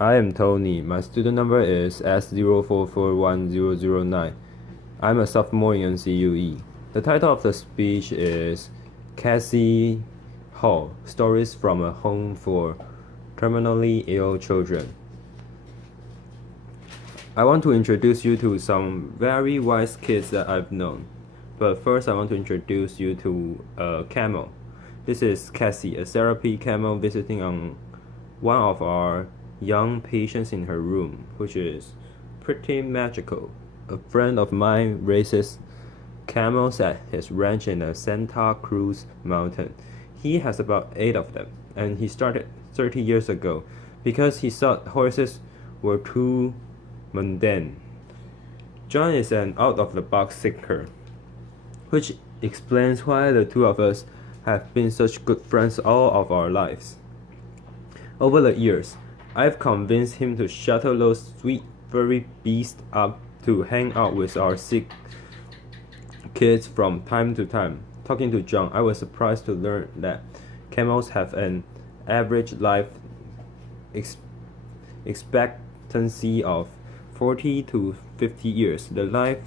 I am Tony. My student number is S04410009. I'm a sophomore in NCUE. The title of the speech is Cassie Hall, Stories from a Home for Terminally Ill Children. I want to introduce you to some very wise kids that I've known. But first I want to introduce you to a camel. This is Cassie, a therapy camel visiting on one of our young patients in her room, which is pretty magical. A friend of mine raises camels at his ranch in the Santa Cruz Mountain. He has about 8 of them, and he started 30 years ago because he thought horses were too mundane. John is an out-of-the-box thinker, which explains why the two of us have been such good friends all of our lives. Over the years, I've convinced him to shuttle those sweet furry beasts up to hang out with our sick kids from time to time. Talking to John, I was surprised to learn that camels have an average life expectancy of 40 to 50 years. The life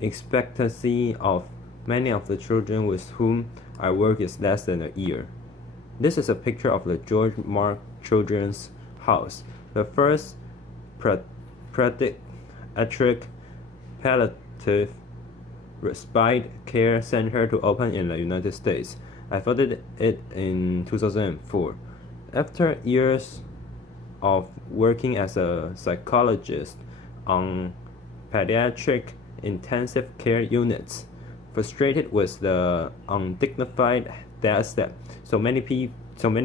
expectancy of many of the children with whom I work is less than a year. This is a picture of the George Mark Children's House, the first pediatric palliative respite care center to open in the United States. I founded it in 2004. After years of working as a psychologist on pediatric intensive care units, frustrated with the undignified deaths that so many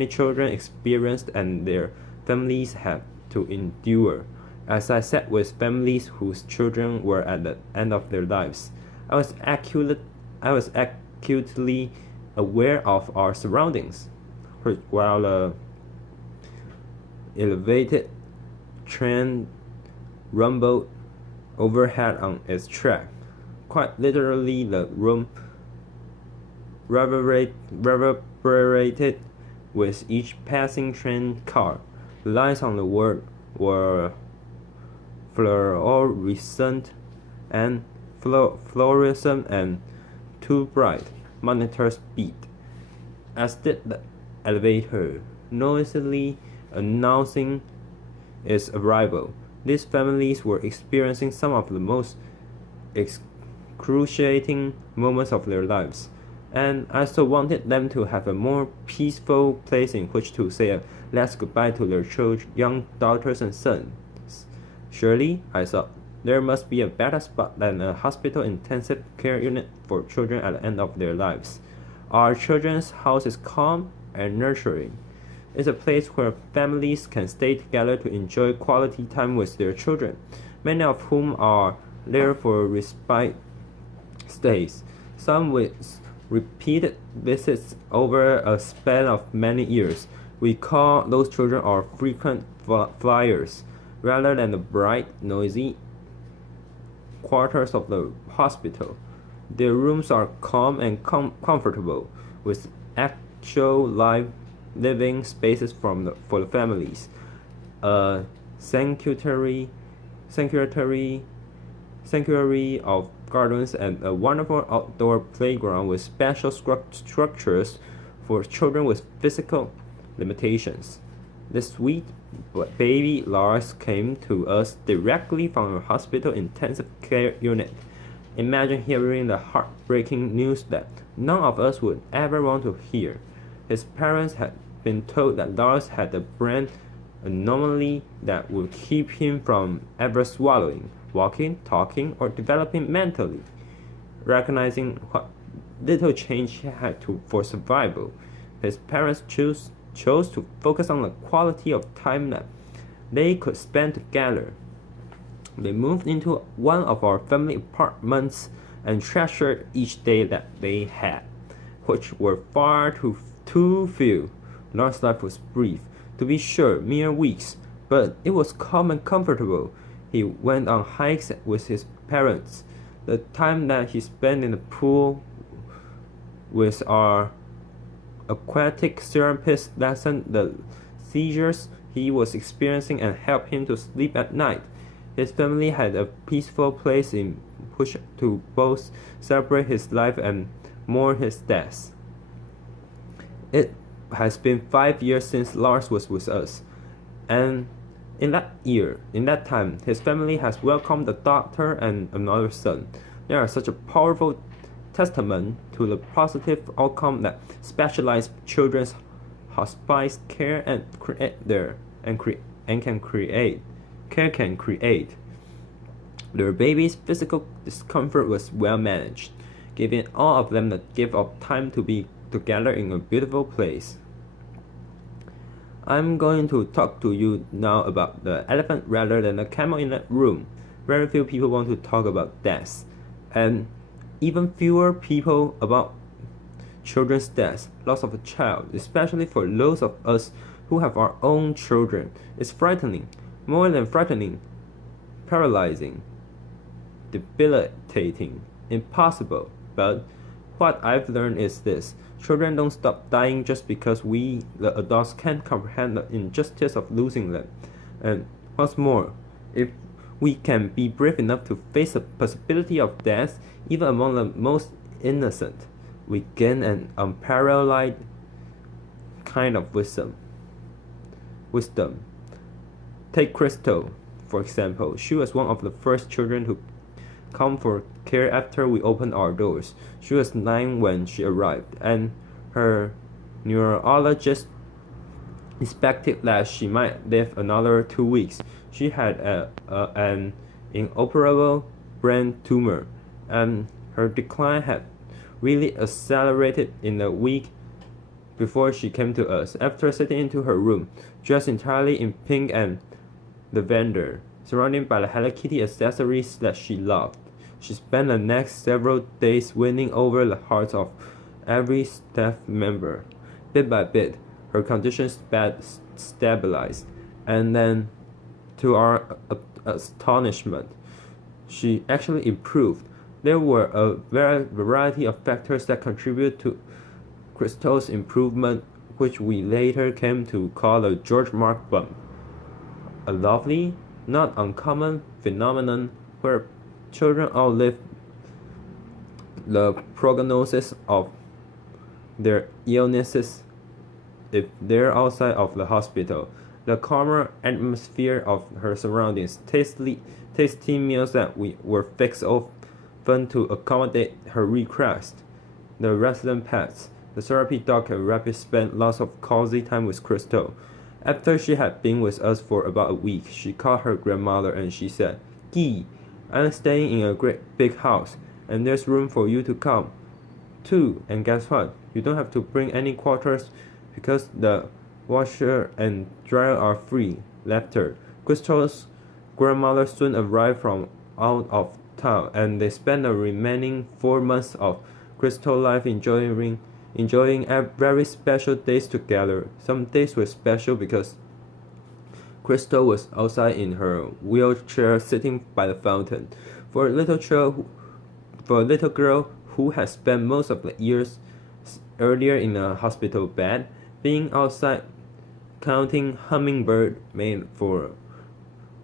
children experienced and their families had to endure. As I sat with families whose children were at the end of their lives, I was acutely aware of our surroundings. While the elevated train rumbled overhead on its track, quite literally the room reverberated with each passing train car. The lines on the wall were fluorescent and too bright. Monitors beat, as did the elevator, noisily announcing its arrival. These families were experiencing some of the most excruciating moments of their lives, and I so wanted them to have a more peaceful place in which to say a last goodbye to their young daughters and sons. Surely, I thought, there must be a better spot than a hospital intensive care unit for children at the end of their lives. Our children's house is calm and nurturing. It's a place where families can stay together to enjoy quality time with their children, many of whom are there for respite stays, some with repeated visits over a span of many years. We call those children our frequent flyers, rather than the bright, noisy quarters of the hospital. Their rooms are calm and comfortable, with actual living spaces for the families, a sanctuary of gardens, and a wonderful outdoor playground with special structures for children with physical limitations. The sweet baby Lars came to us directly from a hospital intensive care unit. Imagine hearing the heartbreaking news that none of us would ever want to hear. His parents had been told that Lars had a brain anomaly that would keep him from ever swallowing, walking, talking, or developing mentally. Recognizing what little change he had for survival, his parents chose to focus on the quality of time that they could spend together. They moved into one of our family apartments and treasured each day that they had, which were far too few. Lars' life was brief, to be sure, mere weeks, but it was calm and comfortable. He went on hikes with his parents. The time that he spent in the pool with our aquatic therapist lessened the seizures he was experiencing and helped him to sleep at night. His family had a peaceful place in which to both celebrate his life and mourn his death. It has been 5 years since Lars was with us, and in that time, his family has welcomed a daughter and another son. They are such a powerful testament to the positive outcome that specialized children's hospice care can create. Their baby's physical discomfort was well managed, giving all of them the gift of time to be together in a beautiful place. I'm going to talk to you now about the elephant rather than the camel in that room. Very few people want to talk about death, and even fewer people about children's death. Loss of a child, especially for those of us who have our own children, is frightening. More than frightening, paralyzing, debilitating, impossible. But what I've learned is this: children don't stop dying just because we, the adults, can't comprehend the injustice of losing them. And what's more, if we can be brave enough to face the possibility of death, even among the most innocent, we gain an unparalleled kind of wisdom. Take Crystal, for example. She was one of the first children to come for care after we opened our doors. She was 9 when she arrived, and her neurologist expected that she might live another 2 weeks. She had an inoperable brain tumor, and her decline had really accelerated in the week before she came to us. After sitting into her room, dressed entirely in pink and lavender, surrounded by the Hello Kitty accessories that she loved, she spent the next several days winning over the hearts of every staff member. Bit by bit, her condition stabilized, and then, to our astonishment, she actually improved. There were a variety of factors that contributed to Crystal's improvement, which we later came to call the George Mark bump, a lovely, not uncommon phenomenon where children outlive the prognosis of their illnesses if they're outside of the hospital. The calmer atmosphere of her surroundings, tasty meals that were fixed often to accommodate her request, the resident pets, the therapy dog and rabbit spent lots of cozy time with Crystal. After she had been with us for about a week, she called her grandmother and she said, "Gee, I'm staying in a great big house, and there's room for you to come, too, and guess what? You don't have to bring any quarters because the washer and dryer are free." Laughter. Crystal's grandmother soon arrived from out of town, and they spent the remaining 4 months of Crystal life enjoying very special days together. Some days were special because Crystal was outside in her wheelchair sitting by the fountain. For a little girl who had spent most of the years earlier in a hospital bed, being outside counting hummingbird made for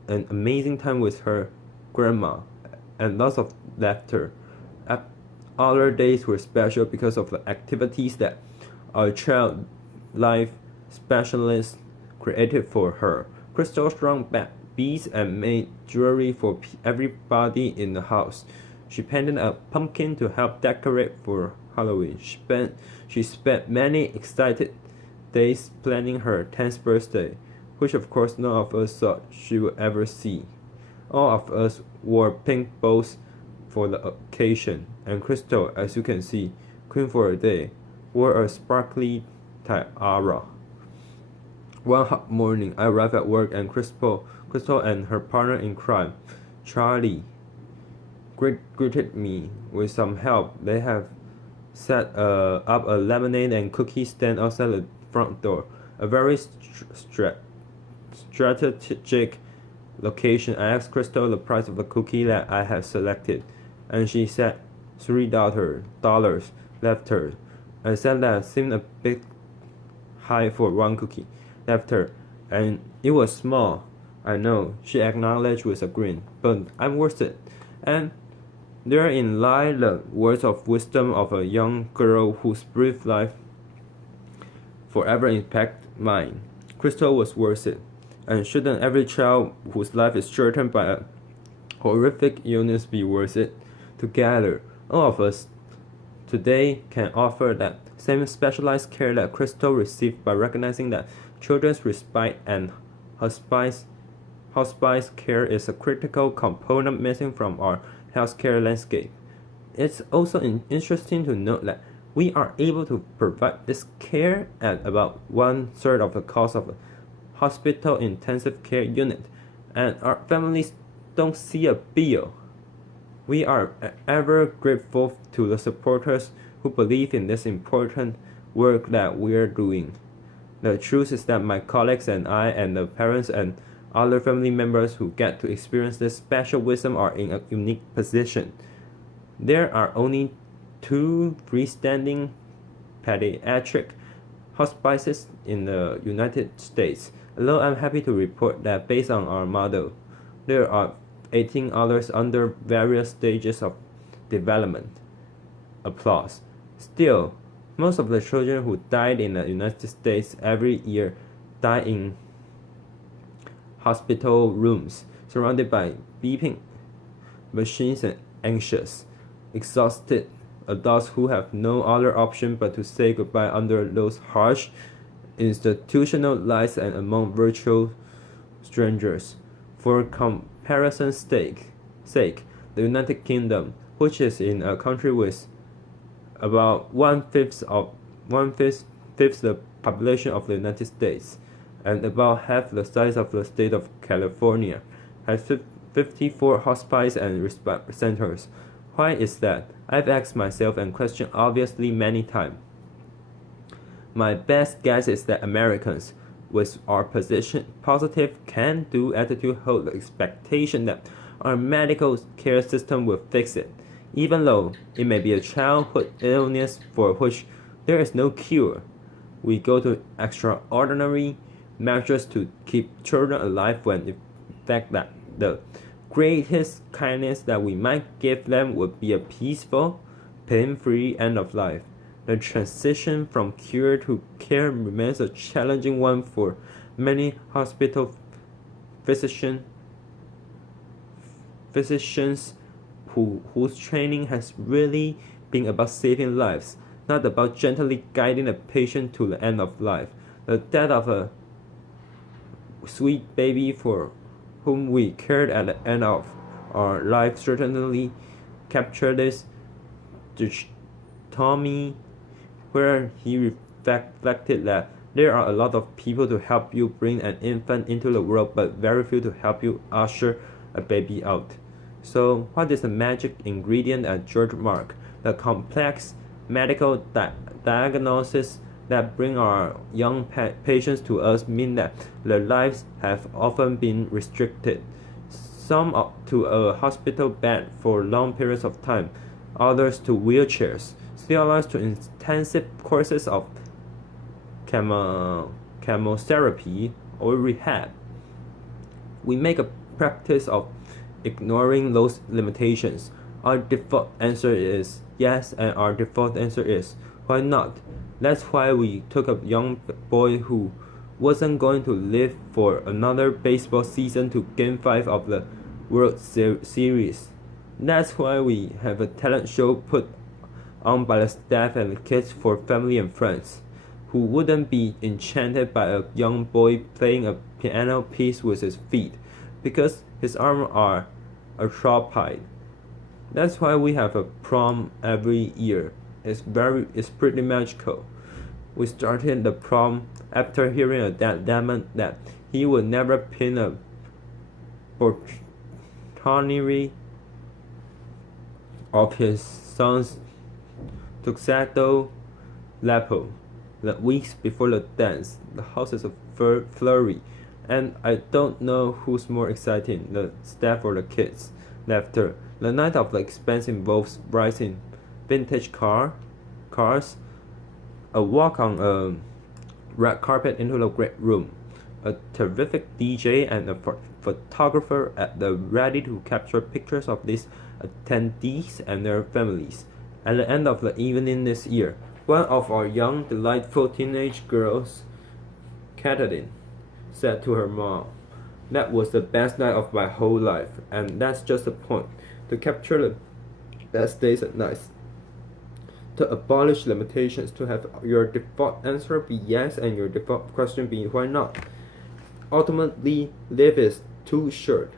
an amazing time with her grandma and lots of laughter. Other days were special because of the activities that our child life specialist created for her. Crystal strung beads and made jewelry for everybody in the house. She painted a pumpkin to help decorate for Halloween. She spent many excited days planning her 10th birthday, which of course none of us thought she would ever see. All of us wore pink bows for the occasion, and Crystal, as you can see, queen for a day, wore a sparkly tiara. One hot morning, I arrived at work, and Crystal and her partner in crime, Charlie, greeted me with some help. They have set up a lemonade and cookie stand outside the front door, a very strategic location. I asked Crystal the price of the cookie that I had selected, and she said $3. Left her. I said that seemed a bit high for one cookie. Left her. And it was small, I know, she acknowledged with a grin, but I'm worth it. And therein lie the words of wisdom of a young girl whose brief life forever impact mine. Crystal was worth it. And shouldn't every child whose life is shortened by a horrific illness be worth it? Together, all of us today can offer that same specialized care that Crystal received by recognizing that children's respite and hospice care is a critical component missing from our healthcare landscape. It's also interesting to note that we are able to provide this care at about 1/3 of the cost of a hospital intensive care unit, and our families don't see a bill. We are ever grateful to the supporters who believe in this important work that we're doing. The truth is that my colleagues and I and the parents and other family members who get to experience this special wisdom are in a unique position. There are only 2 freestanding pediatric hospices in the United States, although I'm happy to report that based on our model, there are 18 others under various stages of development. Applause. Still, most of the children who died in the United States every year die in hospital rooms, surrounded by beeping machines and anxious, exhausted adults who have no other option but to say goodbye under those harsh institutional lights and among virtual strangers. For comparison's sake, the United Kingdom, which is in a country with about one-fifth the population of the United States, and about half the size of the state of California, has 54 hospice and respite centers. Why is that? I've asked myself and questioned obviously many times. My best guess is that Americans, with our positive can-do attitude, hold the expectation that our medical care system will fix it, even though it may be a childhood illness for which there is no cure. We go to extraordinary measures to keep children alive when in fact that the greatest kindness that we might give them would be a peaceful, pain-free end of life. The transition from cure to care remains a challenging one for many hospital physicians whose training has really been about saving lives, not about gently guiding a patient to the end of life. The death of a sweet baby for whom we cared at the end of our life certainly captured this dichotomy, where he reflected that there are a lot of people to help you bring an infant into the world, but very few to help you usher a baby out. So, what is the magic ingredient at George Mark? The complex medical diagnosis that bring our young patients to us mean that their lives have often been restricted, some to a hospital bed for long periods of time, others to wheelchairs, still others to intensive courses of chemotherapy or rehab. We make a practice of ignoring those limitations. Our default answer is yes, and our default answer is why not? That's why we took a young boy who wasn't going to live for another baseball season to Game 5 of the World Series. That's why we have a talent show put on by the staff and the kids for family and friends. Who wouldn't be enchanted by a young boy playing a piano piece with his feet because his arms are atrophied? That's why we have a prom every year. It's pretty magical. We started the prom after hearing a dad lament that he would never pin a portrait of his son's tuxedo lapel. The weeks before the dance, the house is a flurry, and I don't know who's more exciting, the staff or the kids. Laughter. The night of the expense involves rides in vintage cars, a walk on a red carpet into the great room, a terrific DJ, and a photographer at the ready to capture pictures of these attendees and their families. At the end of the evening this year, one of our young, delightful teenage girls, Kathleen, said to her mom, "That was the best night of my whole life," and that's just the point. To capture the best days and nights, to abolish limitations, to have your default answer be yes and your default question be why not. Ultimately, life is too short.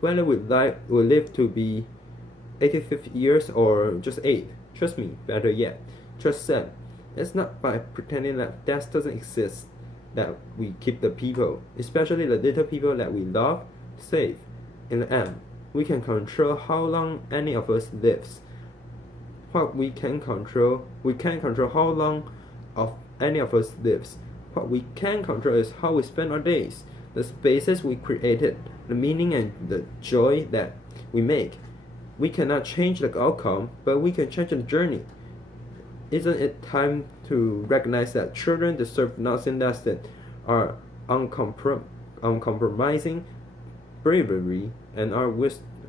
Whether we live to be 85 years or just 8, trust me, better yet, trust Sam. It's not by pretending that death doesn't exist that we keep the people, especially the little people that we love, safe. In the end, we can control how long any of us lives. What we can't control how long of any of us lives. What we can control is how we spend our days, the spaces we created, the meaning and the joy that we make. We cannot change the outcome, but we can change the journey. Isn't it time to recognize that children deserve nothing less than our uncompromising bravery and our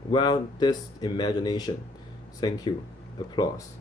wildest imagination? Thank you. Applause.